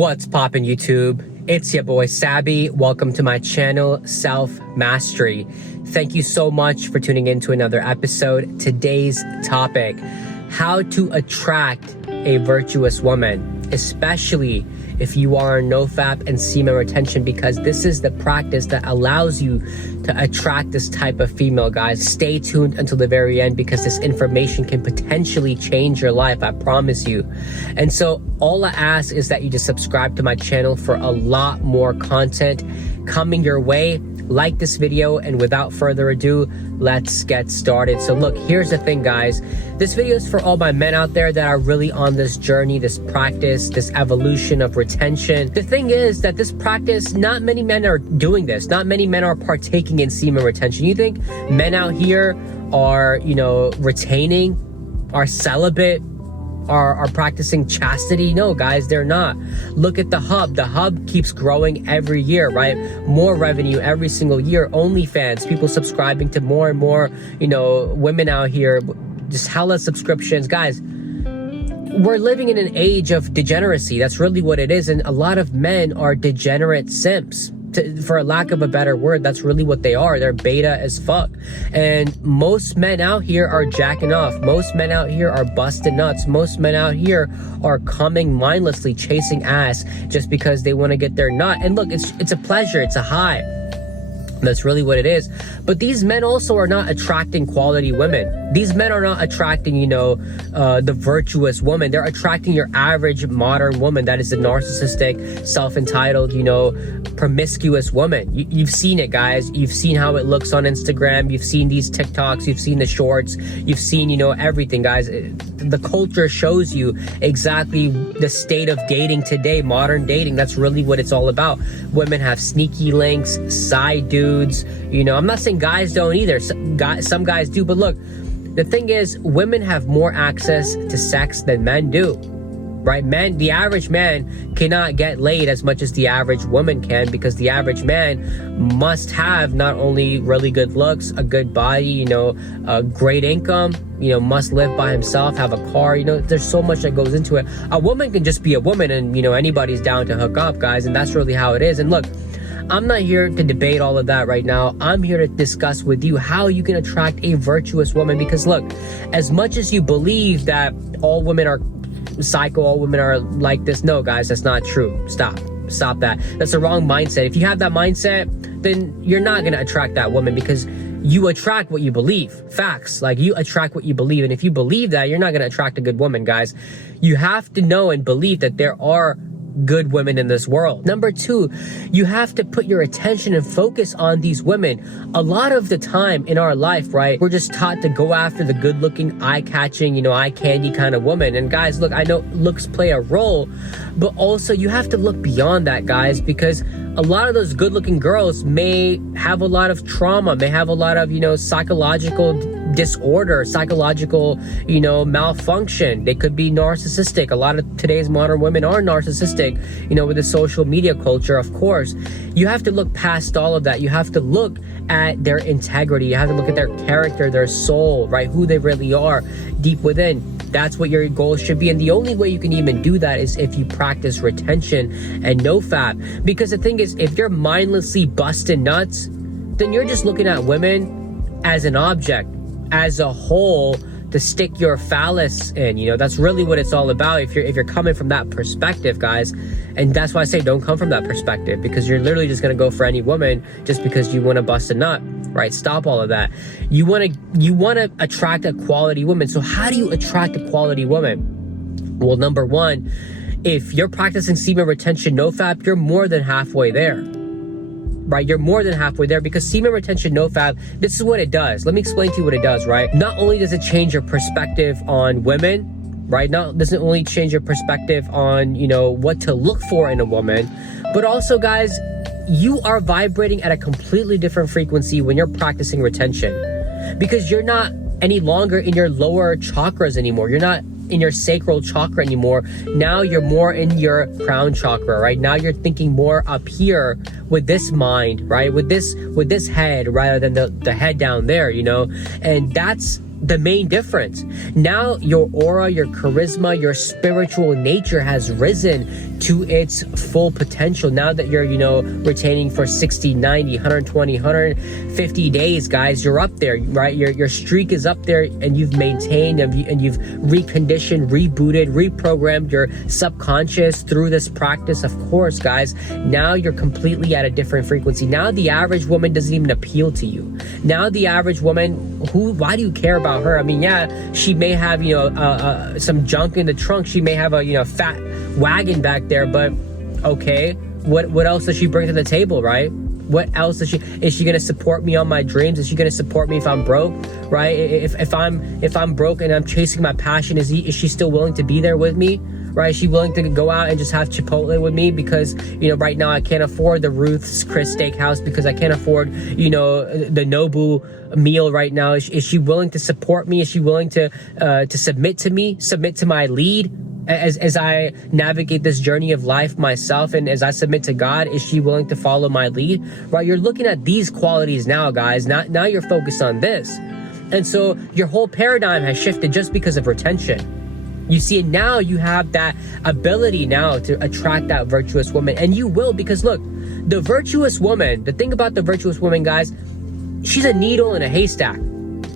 What's poppin' YouTube? It's your boy Sabby. Welcome to my channel, Self Mastery. Thank you so much for tuning in to another episode. Today's topic, how to attract a virtuous woman, especially if you are NoFap and semen retention, because this is the practice that allows you to attract this type of female, guys. Stay tuned until the very end because this information can potentially change your life, I promise you. And so all I ask is that you just subscribe to my channel for a lot more content coming your way. Like this video, and without further ado, let's get started. So look, here's the thing, guys. This video is for all my men out there that are really on this journey, this practice, this evolution of retention. The thing is that this practice, not many men are doing this. Not many men are partaking in semen retention. You think men out here are, retaining, are celibate, are practicing chastity? No, guys, they're not. Look at the hub. The hub keeps growing every year, right? More revenue every single year. OnlyFans, people subscribing to more and more, women out here, just hella subscriptions. Guys, we're living in an age of degeneracy. That's really what it is. And a lot of men are degenerate simps. For a lack of a better word, that's really what they are. They're beta as fuck. And most men out here are jacking off. Most men out here are busting nuts. Most men out here are coming mindlessly, chasing ass just because they want to get their nut. And look, it's a pleasure. It's a high. That's really what it is. But these men also are not attracting quality women. These men are not attracting, the virtuous woman. They're attracting your average modern woman that is a narcissistic, self-entitled, promiscuous woman. You've seen it, guys. You've seen how it looks on Instagram. You've seen these TikToks. You've seen the shorts. You've seen, everything, guys. The culture shows you exactly the state of dating today, modern dating. That's really what it's all about. Women have sneaky links, side dudes. I'm not saying guys don't either. Some guys do, but look, the thing is, women have more access to sex than men do, right? The average man cannot get laid as much as the average woman can, because the average man must have not only really good looks, a good body, a great income, must live by himself, have a car, there's so much that goes into it. A woman can just be a woman and, anybody's down to hook up, guys, and that's really how it is. And look, I'm not here to debate all of that right now. I'm here to discuss with you how you can attract a virtuous woman. Because look, as much as you believe that all women are psycho, all women are like this, no, guys, that's not true. Stop that. That's the wrong mindset. If you have that mindset, then you're not going to attract that woman, because you attract what you believe. Facts. Like, you attract what you believe. And if you believe that, you're not going to attract a good woman, guys. You have to know and believe that there are good women in this world. Number two, you have to put your attention and focus on these women. A lot of the time in our life, right, we're just taught to go after the good-looking, eye-catching, eye-candy kind of woman. And guys, look, I know looks play a role, but also you have to look beyond that, guys, because a lot of those good-looking girls may have a lot of trauma, may have a lot of, psychological disorder, psychological, malfunction. They could be narcissistic. A lot of today's modern women are narcissistic, with the social media culture, of course. You have to look past all of that. You have to look at their integrity. You have to look at their character, their soul, right? Who they really are deep within. That's what your goal should be. And the only way you can even do that is if you practice retention and NoFap. Because the thing is, if you're mindlessly busting nuts, then you're just looking at women as an object, as a whole, to stick your phallus in. That's really what it's all about. If you're coming from that perspective, guys. And that's why I say don't come from that perspective, because you're literally just going to go for any woman just because you want to bust a nut, right? Stop all of that. You want to attract a quality woman. So how do you attract a quality woman? Well, number one, if you're practicing semen retention NoFap, you're more than halfway there. Right? You're more than halfway there, because semen retention NoFap, this is what it does. Let me explain to you what it does, right? Not only does it change your perspective on women, right? Doesn't only change your perspective on, what to look for in a woman, but also, guys, you are vibrating at a completely different frequency when you're practicing retention, because you're not any longer in your lower chakras anymore. You're not in your sacral chakra anymore. Now you're more in your crown chakra, right? Now you're thinking more up here with this mind, right? With this head, rather than the head down there, And that's the main difference. Now your aura, your charisma, your spiritual nature has risen to its full potential. Now that you're, retaining for 60, 90, 120, 150 days, guys, you're up there, right? Your streak is up there, and you've maintained and you've reconditioned, rebooted, reprogrammed your subconscious through this practice. Of course, guys, now you're completely at a different frequency. Now the average woman doesn't even appeal to you. Now the average woman, why do you care about her? I mean, yeah, she may have, some junk in the trunk. She may have a, fat wagon back there, but okay, what else does she bring to the table, right? What else is she going to support me on my dreams? Is she going to support me if I'm broke, right? If I'm broke and I'm chasing my passion, is she still willing to be there with me? Right? Is she willing to go out and just have Chipotle with me because, right now I can't afford the Ruth's Chris Steakhouse, because I can't afford, the Nobu meal right now. Is she willing to support me? Is she willing to submit to me, submit to my lead as I navigate this journey of life myself, and as I submit to God? Is she willing to follow my lead? Right? You're looking at these qualities now, guys. Now you're focused on this. And so your whole paradigm has shifted just because of retention. You see, now you have that ability now to attract that virtuous woman. And you will, because look, the virtuous woman, the thing about the virtuous woman, guys, she's a needle in a haystack.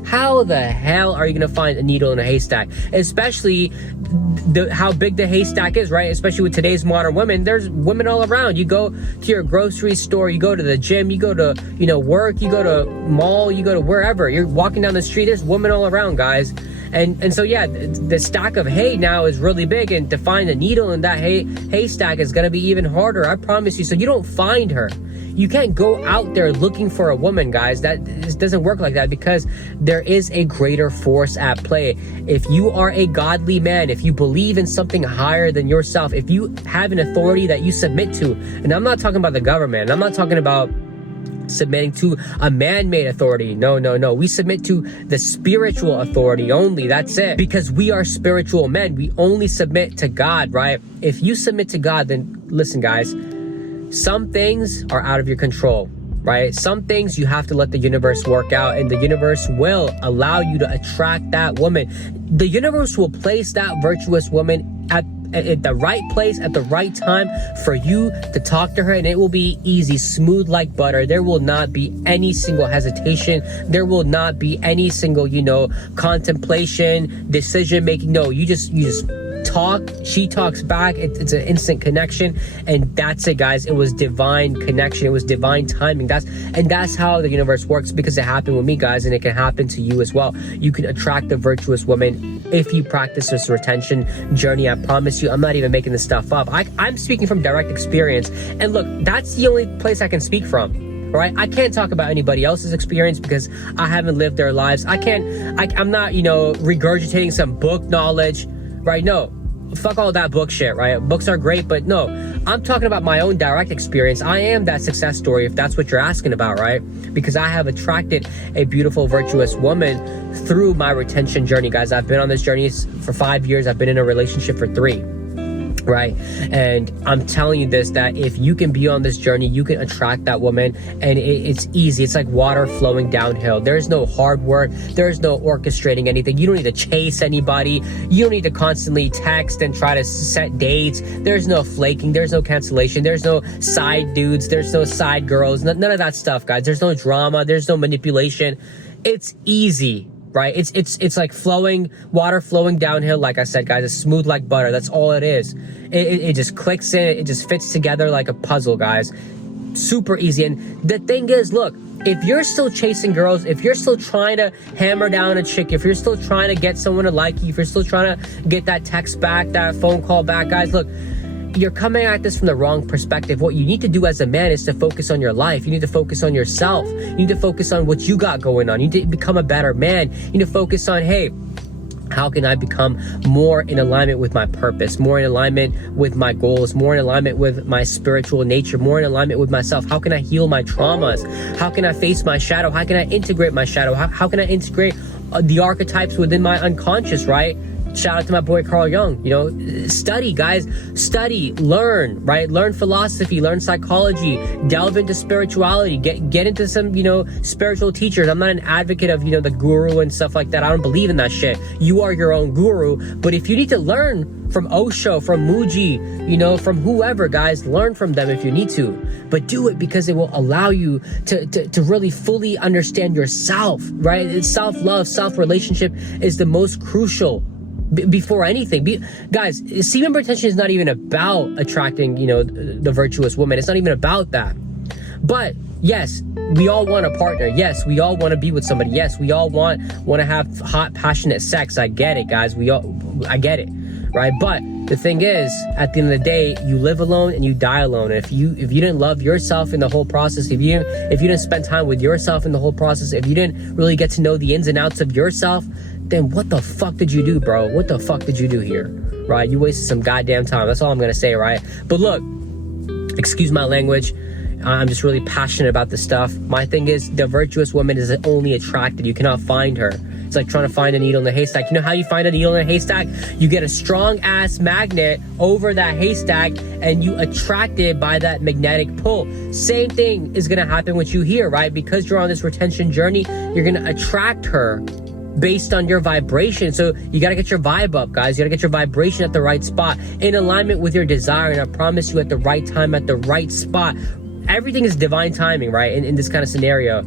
How the hell are you going to find a needle in a haystack? Especially how big the haystack is, right? Especially with today's modern women. There's women all around. You go to your grocery store, you go to the gym, you go to, work, you go to mall, you go to wherever. You're walking down the street, there's women all around, guys. And so, yeah, the stack of hay now is really big, and to find a needle in that haystack is going to be even harder, I promise you. So you don't find her. You can't go out there looking for a woman, guys. It doesn't work like that, because there is a greater force at play. If you are a godly man, if you believe in something higher than yourself, if you have an authority that you submit to, and I'm not talking about the government, I'm not talking about submitting to a man-made authority. No. We submit to the spiritual authority only. That's it. Because we are spiritual men. We only submit to God, right? If you submit to God, then listen, guys, some things are out of your control, right? Some things you have to let the universe work out, and the universe will allow you to attract that woman. The universe will place that virtuous woman at the right place at the right time for you to talk to her, and it will be easy, smooth like butter. There will not be any single hesitation. There will not be any single, contemplation, decision making. No, you just talk, she talks back. It's an instant connection, and that's it, guys. It was divine connection. It was divine timing. That's how the universe works, because it happened with me, guys, and it can happen to you as well. You can attract the virtuous woman if you practice this retention journey. I promise you, I'm not even making this stuff up. I'm speaking from direct experience, and look, that's the only place I can speak from. Right? I can't talk about anybody else's experience because I haven't lived their lives. I'm not, regurgitating some book knowledge, right? No, fuck all that book shit, right? Books are great, but no, I'm talking about my own direct experience. I am that success story, if that's what you're asking about, right? Because I have attracted a beautiful, virtuous woman through my retention journey, guys. I've been on this journey for 5 years. I've been in a relationship for 3. Right? And I'm telling you this, that if you can be on this journey, you can attract that woman, and it's easy. It's like water flowing downhill. There's no hard work. There's no orchestrating anything. You don't need to chase anybody. You don't need to constantly text and try to set dates. There's no flaking. There's no cancellation. There's no side dudes. There's no side girls. None of that stuff, guys. There's no drama. There's no manipulation. It's easy. Right? It's like water flowing downhill. Like I said, guys, it's smooth like butter. That's all it is. It just clicks in. It just fits together like a puzzle, guys. Super easy. And the thing is, look, if you're still chasing girls, if you're still trying to hammer down a chick, if you're still trying to get someone to like you, if you're still trying to get that text back, that phone call back, guys, look, you're coming at this from the wrong perspective. What you need to do as a man is to focus on your life. You need to focus on yourself. You need to focus on what you got going on. You need to become a better man. You need to focus on, hey, how can I become more in alignment with my purpose, more in alignment with my goals, more in alignment with my spiritual nature, more in alignment with myself? How can I heal my traumas? How can I face my shadow? How can I integrate my shadow? How can I integrate the archetypes within my unconscious, right? Shout out to my boy Carl Jung. You know, study, guys. Study, learn, right? Learn philosophy, learn psychology, delve into spirituality, get into some, you know, spiritual teachers. I'm not an advocate of, you know, the guru and stuff like that. I don't believe in that shit. You are your own guru. But if you need to learn from Osho, from Muji, you know, from whoever, guys, learn from them if you need to. But do it because it will allow you to really fully understand yourself, right? It's self-love, self-relationship is the most crucial before anything. Guys, semen retention is not even about attracting, you know, the virtuous woman. It's not even about that. But yes, we all want a partner. Yes, we all want to be with somebody. Yes, we all want to have hot, passionate sex. I get it, guys. I get it, right? But the thing is, at the end of the day, you live alone and you die alone. And if you didn't love yourself in the whole process, if you didn't spend time with yourself in the whole process, if you didn't really get to know the ins and outs of yourself, then what the fuck did you do, bro? What the fuck did you do here, right? You wasted some goddamn time. That's all I'm gonna say, right? But look, excuse my language. I'm just really passionate about this stuff. My thing is, the virtuous woman is only attracted. You cannot find her. It's like trying to find a needle in a haystack. You know how you find a needle in a haystack? You get a strong ass magnet over that haystack and you attract it by that magnetic pull. Same thing is gonna happen with you here, right? Because you're on this retention journey, you're gonna attract her based on your vibration. So you got to get your vibe up, guys. You got to get your vibration at the right spot, in alignment with your desire. And I promise you, at the right time, at the right spot, everything is divine timing, right? In this kind of scenario,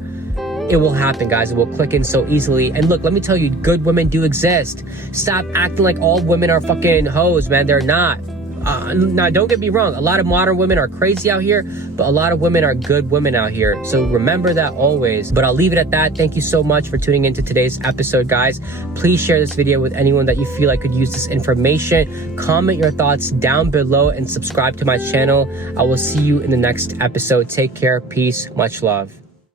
it will happen, guys. It will click in so easily. And look, let me tell you, good women do exist. Stop acting like all women are fucking hoes, man. They're not. Now, don't get me wrong. A lot of modern women are crazy out here, but a lot of women are good women out here. So remember that always. But I'll leave it at that. Thank you so much for tuning into today's episode, guys. Please share this video with anyone that you feel like could use this information. Comment your thoughts down below and subscribe to my channel. I will see you in the next episode. Take care. Peace. Much love.